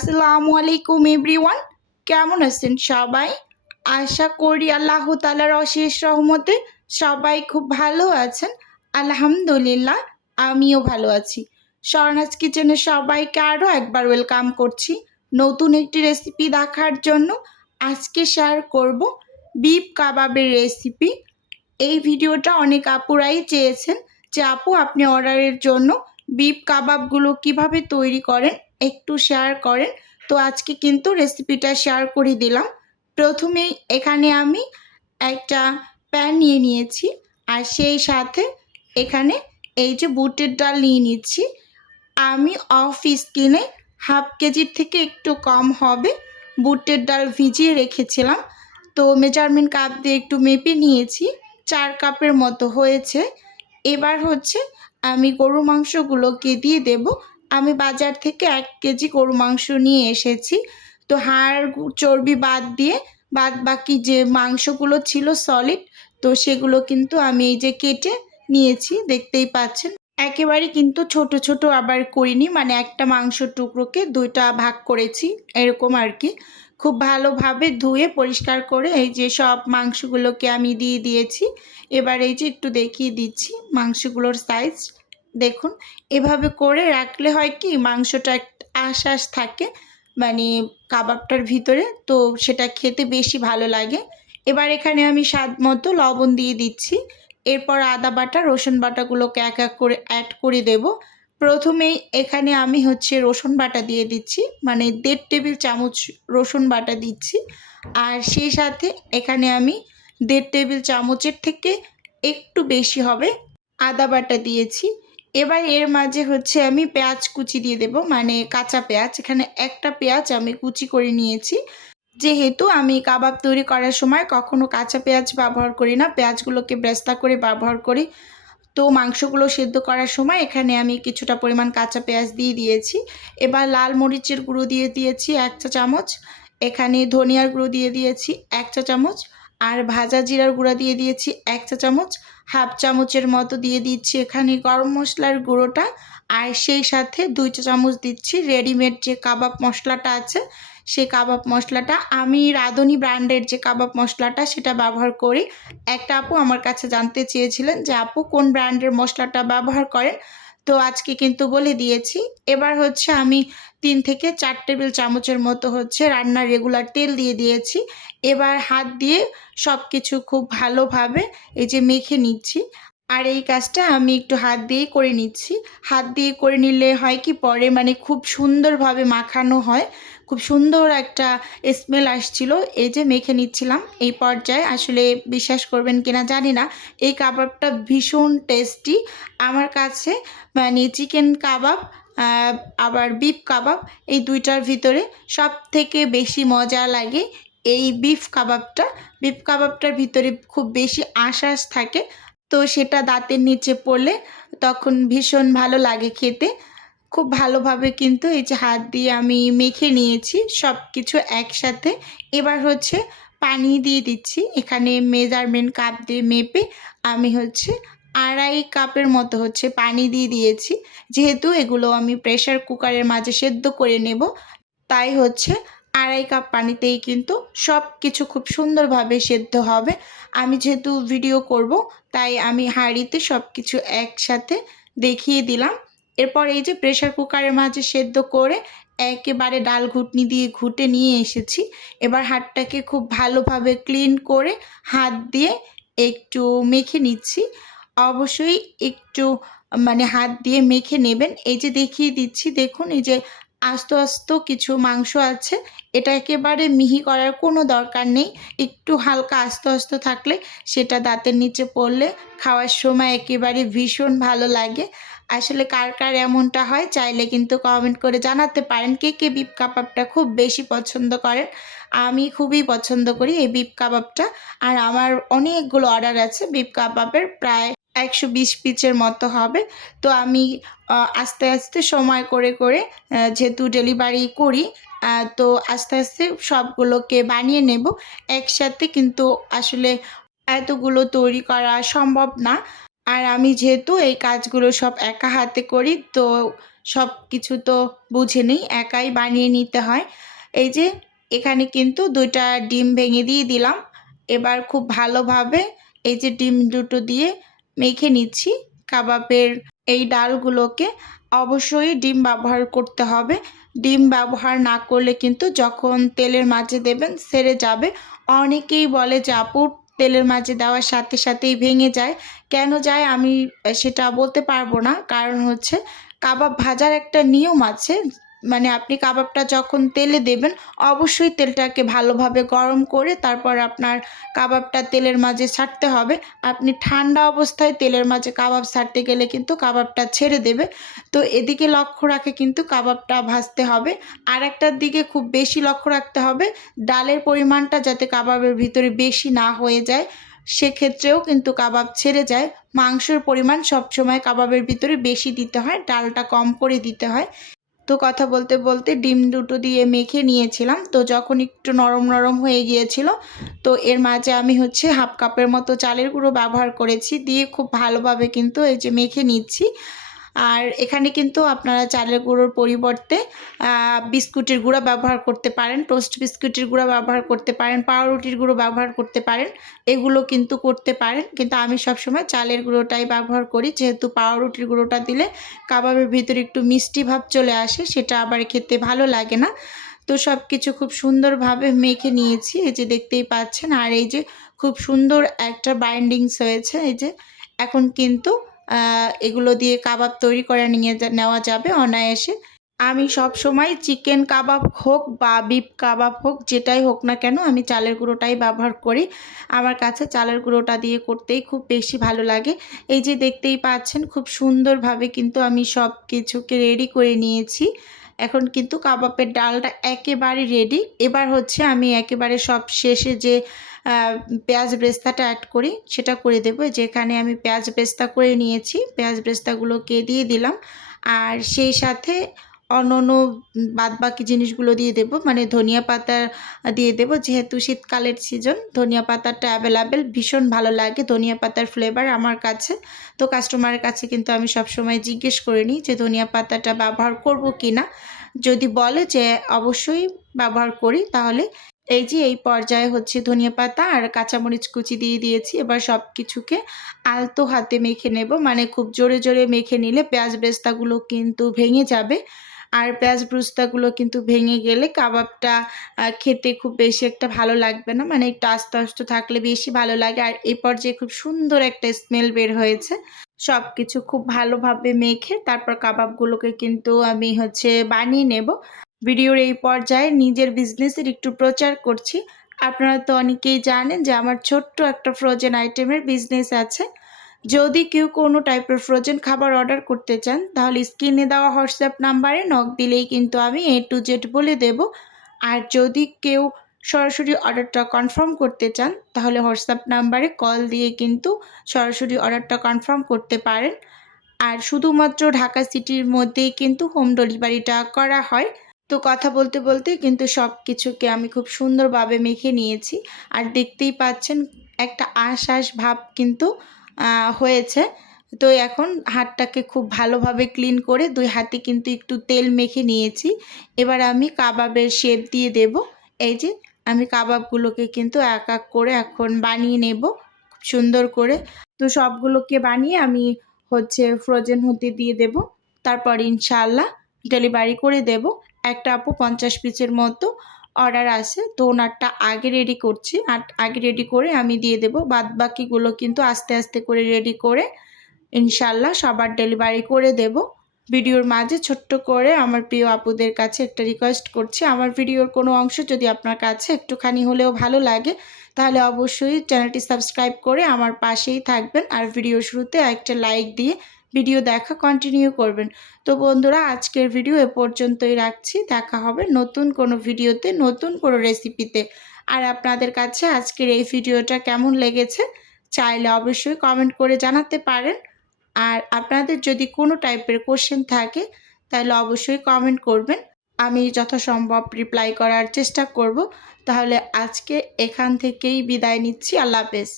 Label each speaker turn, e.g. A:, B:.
A: আসসালামু আলাইকুম এভরিওয়ান। কেমন আছেন সবাই? আশা করি আল্লাহ তালার অশেষ রহমতে সবাই খুব ভালো আছেন। আলহামদুলিল্লাহ, আমিও ভালো আছি। স্বর্ণাজ কিচেনে সবাইকে আরও একবার ওয়েলকাম করছি। নতুন একটি রেসিপি দেখার জন্য আজকে শেয়ার করব বিফ কাবাবের রেসিপি। এই ভিডিওটা অনেক আপুরাই চেয়েছেন যে, আপু আপনি অর্ডারের জন্য বিফ কাবাবগুলো কীভাবে তৈরি করেন একটু শেয়ার করেন। তো আজকে কিন্তু রেসিপিটা শেয়ার করে দিলাম। প্রথমেই এখানে আমি একটা প্যান নিয়ে নিয়েছি আর সেই সাথে এখানে এই যে বুটের ডাল নিয়ে নিচ্ছি। আমি অফ স্কিনে হাফ কেজির থেকে একটু কম হবে বুটের ডাল ভিজিয়ে রেখেছিলাম। তো মেজারমেন্ট কাপ দিয়ে একটু মেপে নিয়েছি, চার কাপের মতো হয়েছে। এবার হচ্ছে আমি গরু মাংসগুলোকে দিয়ে দেব আমি বাজার থেকে এক কেজি গরু মাংস নিয়ে এসেছি। তো হাড় চর্বি বাদ দিয়ে, বাদ বাকি যে মাংসগুলো ছিল সলিড তো সেগুলো কিন্তু আমি এই যে কেটে নিয়েছি, দেখতেই পাচ্ছেন। একেবারে কিন্তু ছোট ছোট আবার করিনি মানে একটা মাংস টুকরোকে দুইটা ভাগ করেছি, এরকম আর কি। খুব ভালোভাবে ধুয়ে পরিষ্কার করে এই যে সব মাংসগুলোকে আমি দিয়ে দিয়েছি। এবার এই যে একটু দেখিয়ে দিচ্ছি মাংসগুলোর সাইজ দেখুন, এভাবে করে রাখলে হয় কি, মাংসটা আশ আশ থাকে মানে কাবাবটার ভিতরে, তো সেটা খেতে বেশি ভালো লাগে। এবার এখানে আমি স্বাদ মতো লবণ দিয়ে দিচ্ছি। এরপর আদা বাটা, রসুন বাটাগুলোকে এক এক করে অ্যাড করে দেব। প্রথমেই এখানে আমি হচ্ছে রসুন বাটা দিয়ে দিচ্ছি মানে দেড় টেবিল চামচ রসুন বাটা দিচ্ছি। আর সেই সাথে এখানে আমি দেড় টেবিল চামচের থেকে একটু বেশি হবে আদা বাটা দিয়েছি। এবার এর মাঝে হচ্ছে আমি পেঁয়াজ কুচি দিয়ে দেব মানে কাঁচা পেঁয়াজ। এখানে একটা পেঁয়াজ আমি কুচি করে নিয়েছি। যেহেতু আমি কাবাব তৈরি করার সময় কখনো কাঁচা পেঁয়াজ ব্যবহার করি না, পেঁয়াজগুলোকে ব্রেস্তা করে ব্যবহার করি। তো মাংসগুলো সেদ্ধ করার সময় এখানে আমি কিছুটা পরিমাণ কাঁচা পেঁয়াজ দিয়ে দিয়েছি। এবার লাল মরিচের গুঁড়ো দিয়ে দিয়েছি এক চা চামচ। এখানে ধনিয়ার গুঁড়ো দিয়ে দিয়েছি এক চা চামচ। আর ভাজা জিরার গুঁড়া দিয়ে দিয়েছি এক চা চামচ, হাফ চামচের মতো দিয়ে দিচ্ছি এখানে গরম মশলার গুঁড়োটা, আর সেই সাথে দুই চা চামচ দিচ্ছি রেডিমেড যে কাবাব মশলাটা আছে, সেই কাবাব মশলাটা। আমি রাঁধুনি ব্র্যান্ডের যে কাবাব মশলাটা সেটা ব্যবহার করি। একটা আপু আমার কাছে জানতে চেয়েছিলেন যে আপু কোন ব্র্যান্ডের মশলাটা ব্যবহার করেন? তো আজকে কিন্তু বলে দিয়েছি। এবার হচ্ছে আমি তিন থেকে চার টেবিল চামচের মতো হচ্ছে রান্নার রেগুলার তেল দিয়ে দিয়েছি। এবার হাত দিয়ে সব কিছু খুব ভালোভাবে এই যে মেখে নিচ্ছি। আর এই কাজটা আমি একটু হাত দিয়েই করে নিচ্ছি। হাত দিয়ে করে নিলে হয় কি পরে মানে খুব সুন্দরভাবে মাখানো হয়। খুব সুন্দর একটা স্মেল আসছিল। এই যে মেখে নিচ্ছিলাম। এই পর্যায়ে আসলে বিশ্বাস করবেন কিনা জানি না। এই কাবাবটা ভীষণ টেস্টি আমার কাছে মানে চিকেন কাবাব আবার বিফ কাবাব এই দুইটার ভিতরে সব থেকে বেশি মজা লাগে এই বিফ কাবাবটা। বিফ কাবাবটার ভিতরে খুব বেশি আশ্বাস থাকে। তো সেটা দাঁতের নিচে পড়লে তখন ভীষণ ভালো লাগে খেতে। খুব ভালোভাবে কিন্তু এই যে হাত দিয়ে আমি মেখে নিয়েছি সব কিছু একসাথে। এবার হচ্ছে পানি দিয়ে দিচ্ছি, এখানে মেজারমেন্ট কাপ দিয়ে মেপে আমি হচ্ছে আড়াই কাপের মতো হচ্ছে পানি দিয়ে দিয়েছি। যেহেতু এগুলো আমি প্রেশার কুকারের মাঝে সেদ্ধ করে নেব, তাই হচ্ছে আড়াই কাপ পানিতেই কিন্তু সব কিছু খুব সুন্দরভাবে সেদ্ধ হবে। আমি যেহেতু ভিডিও করব, তাই আমি হাঁড়িতে সব কিছু একসাথে দেখিয়ে দিলাম। এরপর এই যে প্রেশার কুকারের মাঝে সেদ্ধ করে একেবারে ডাল ঘুটনি দিয়ে ঘুটে নিয়ে এসেছি। এবার হাতটাকে খুব ভালোভাবে ক্লিন করে হাত দিয়ে একটু মেখে নিচ্ছি। অবশ্যই একটু মানে হাত দিয়ে মেখে নেবেন। এই যে দেখিয়ে দিচ্ছি, দেখুন এই যে আস্ত আস্ত কিছু মাংস আছে। এটা একেবারে মিহি করার কোনো দরকার নেই। একটু হালকা আস্ত আস্ত থাকলে সেটা দাঁতের নিচে পড়লে খাওয়ার সময় একেবারে ভীষণ ভালো লাগে। আসলে কার কার এমনটা হয় চাইলে কিন্তু কমেন্ট করে জানাতে পারেন কে কে বিপ কাবাবটা খুব বেশি পছন্দ করেন। আমি খুবই পছন্দ করি এই বিপ কাবাবটা আর আমার অনেকগুলো অর্ডার আছে বিপ কাবাবের প্রায় একশো বিশ পিচের মতো হবে। তো আমি আস্তে আস্তে সময় করে করে যেহেতু ডেলিভারি করি তো আস্তে আস্তে সবগুলোকে বানিয়ে নেব। একসাথে কিন্তু আসলে এতগুলো তৈরি করা সম্ভব না। আর আমি যেহেতু এই কাজগুলো সব একা হাতে করি, তো সব কিছু তো বুঝে নিই, একাই বানিয়ে নিতে হয়। এই যে, এখানে কিন্তু দুইটা ডিম ভেঙে দিয়ে দিলাম। এবার খুব ভালোভাবে এই যে ডিম দুটো দিয়ে মেখে নিচ্ছি। কাবাবের এই ডালগুলোকে অবশ্যই ডিম ব্যবহার করতে হবে। ডিম ব্যবহার না করলে কিন্তু যখন তেলের মাঝে দেবেন, সেরে যাবে। অনেকেই বলে যে, আপু, তেলের মাঝে দেওয়ার সাথে সাথেই ভেঙে যায়। কেন যায় আমি সেটা বলতে পারব না। কারণ হচ্ছে, কাবাব ভাজার একটা নিয়ম আছে মানে আপনি কাবাবটা যখন তেলে দেবেন, অবশ্যই তেলটাকে ভালোভাবে গরম করে তারপর আপনার কাবাবটা তেলের মাঝে ছাড়তে হবে। আপনি ঠান্ডা অবস্থায় তেলের মাঝে কাবাব ছাড়তে গেলে কিন্তু কাবাবটা ছেড়ে দেবে। তো এদিকে লক্ষ্য রাখে কিন্তু কাবাবটা ভাজতে হবে। আর একটার দিকে খুব বেশি লক্ষ্য রাখতে হবে, ডালের পরিমাণটা যাতে কাবাবের ভিতরে বেশি না হয়ে যায়, সেক্ষেত্রেও কিন্তু কাবাব ছেড়ে যায়। মাংসের পরিমাণ সবসময় কাবাবের ভিতরে বেশি দিতে হয়, ডালটা কম করে দিতে হয়। তো কথা বলতে বলতে ডিম দুটো দিয়ে মেখে নিয়েছিলাম। তো যখন একটু নরম নরম হয়ে গিয়েছিল, তো এর মাঝে আমি হচ্ছে হাফ কাপের মতো চালের গুঁড়ো ব্যবহার করেছি। দিয়ে খুব ভালোভাবে কিন্তু এই যে মেখে নিচ্ছি। আর এখানে কিন্তু আপনারা চালের গুঁড়োর পরিবর্তে বিস্কুটের গুঁড়া ব্যবহার করতে পারেন, টোস্ট বিস্কুটের গুঁড়া ব্যবহার করতে পারেন, পাউরুটির গুঁড়ো ব্যবহার করতে পারেন, এগুলো কিন্তু করতে পারেন। কিন্তু আমি সবসময় চালের গুঁড়োটাই ব্যবহার করি। যেহেতু পাউরুটির গুঁড়োটা দিলে কাবাবের ভিতরে একটু মিষ্টি ভাব চলে আসে, সেটা আবার খেতে ভালো লাগে না। তো সব কিছু খুব সুন্দরভাবে মেখে নিয়েছি, এই যে দেখতেই পাচ্ছেন। আর এই যে খুব সুন্দর একটা বাইন্ডিংস হয়েছে, এই যে। এখন কিন্তু এগুলো দিয়ে কাবাব তৈরি করে নিয়ে নেওয়া যাবে অনায়াসে। আমি সব সময় চিকেন কাবাব হোক বা বিপ কাবাব হোক, যেটাই হোক না কেন, আমি চালের গুঁড়োটাই ব্যবহার করি। আমার কাছে চালের গুঁড়োটা দিয়ে করতেই খুব বেশি ভালো লাগে। এই যে দেখতেই পাচ্ছেন, খুব সুন্দরভাবে কিন্তু আমি সব কিছুকে রেডি করে নিয়েছি। এখন কিন্তু কাবাবের ডালটা একেবারে রেডি এবার হচ্ছে আমি একেবারে সব শেষে যে পেঁয়াজ বেস্তাটা অ্যাড করি, সেটা করে দেবো। যেখানে আমি পেঁয়াজ ব্রেস্তা করে নিয়েছি। পেঁয়াজ ব্রেস্তাগুলোকে দিয়ে দিলাম। আর সেই সাথে অন্য অন্য বাদ বাকি জিনিসগুলো দিয়ে দেব। মানে ধনিয়া পাতা দিয়ে দেব। যেহেতু শীতকালের সিজন ধনিয়া পাতাটা অ্যাভেলেবেল ভীষণ ভালো লাগে ধনিয়া পাতার ফ্লেভার আমার কাছে। তো কাস্টমারের কাছে কিন্তু আমি সবসময় জিজ্ঞেস করে নিই যে ধনিয়া পাতাটা ব্যবহার করব কি না যদি বলে যে অবশ্যই ব্যবহার করি, তাহলে এই যে এই পর্যায়ে হচ্ছে ধনিয়া পাতা আর কাঁচামরিচ কুচি দিয়ে দিয়েছি। এবার সব কিছুকে আলতো হাতে মেখে নেব। মানে খুব জোরে জোরে মেখে নিলে পেঁয়াজ বেস্তাগুলো কিন্তু ভেঙে যাবে। আর পেঁয়াজ ব্রুস্তাগুলো কিন্তু ভেঙে গেলে কাবাবটা খেতে খুব বেশি একটা ভালো লাগবে না। মানে একটু আস্তে আস্তে থাকলে বেশি ভালো লাগে। আর এই পর্যায়ে খুব সুন্দর একটা স্মেল বের হয়েছে। সব কিছু খুব ভালোভাবে মেখে তারপর কাবাবগুলোকে কিন্তু আমি হচ্ছে বানিয়ে নেব। ভিডিওর এই পর্যায়ে নিজের বিজনেসের একটু প্রচার করছি। আপনারা তো অনেকেই জানেন যে আমার ছোট্ট একটা ফ্রোজেন আইটেমের বিজনেস আছে। যদি কেউ কোনো টাইপের ফ্রোজেন খাবার অর্ডার করতে চান, তাহলে স্ক্রিনে দেওয়া হোয়াটসঅ্যাপ নাম্বারে নক দিলেই কিন্তু আমি এ টু জেড বলে দেব। আর যদি কেউ সরাসরি অর্ডারটা কনফার্ম করতে চান, তাহলে হোয়াটসঅ্যাপ নাম্বারে কল দিয়ে কিন্তু সরাসরি অর্ডারটা কনফার্ম করতে পারেন। আর শুধুমাত্র ঢাকা সিটির মধ্যেই কিন্তু হোম ডেলিভারিটা করা হয়। তো কথা বলতে বলতে কিন্তু সব কিছুকে আমি খুব সুন্দরভাবে মেখে নিয়েছি। আর দেখতেই পাচ্ছেন, একটা আশ ভাব কিন্তু হয়েছে। তো এখন হাতটাকে খুব ভালোভাবে ক্লিন করে দুই হাতে কিন্তু একটু তেল মেখে নিয়েছি। এবার আমি কাবাবের শেপ দিয়ে দেব। এই যে, আমি কাবাবগুলোকে কিন্তু এক এক করে এখন বানিয়ে নেব, খুব সুন্দর করে। তো সবগুলোকে বানিয়ে আমি হচ্ছে ফ্রোজেন হতে দিয়ে দেব। তারপর ইনশাল্লাহ ডেলিভারি করে দেব। একটা আপু পঞ্চাশ পিসের মতো অর্ডার আসে তো ওনারটা আগে রেডি করছি। আর আগে রেডি করে আমি দিয়ে দেব। বাদ বাকিগুলো কিন্তু আস্তে আস্তে করে রেডি করে ইনশাল্লাহ সবার ডেলিভারি করে দেব। ভিডিওর মাঝে ছোট্ট করে আমার প্রিয় আপুদের কাছে একটা রিকোয়েস্ট করছি। আমার ভিডিওর কোনো অংশ যদি আপনার কাছে একটুখানি হলেও ভালো লাগে, তাহলে অবশ্যই চ্যানেলটি সাবস্ক্রাইব করে আমার পাশেই থাকবেন। আর ভিডিও শুরুতে একটা লাইক দিয়ে ভিডিও দেখা কন্টিনিউ করবেন। তো বন্ধুরা, আজকের ভিডিও এ পর্যন্তই রাখছি। দেখা হবে নতুন কোনো ভিডিওতে, নতুন কোনো রেসিপিতে আর আপনাদের কাছে আজকের এই ভিডিওটা কেমন লেগেছে, চাইলে অবশ্যই কমেন্ট করে জানাতে পারেন। আর আপনাদের যদি কোনো টাইপের কোশ্চেন থাকে, তাহলে অবশ্যই কমেন্ট করবেন। আমি যথাসম্ভব রিপ্লাই করার চেষ্টা করব। তাহলে আজকে এখান থেকেই বিদায় নিচ্ছি। আল্লাহ হাফেজ।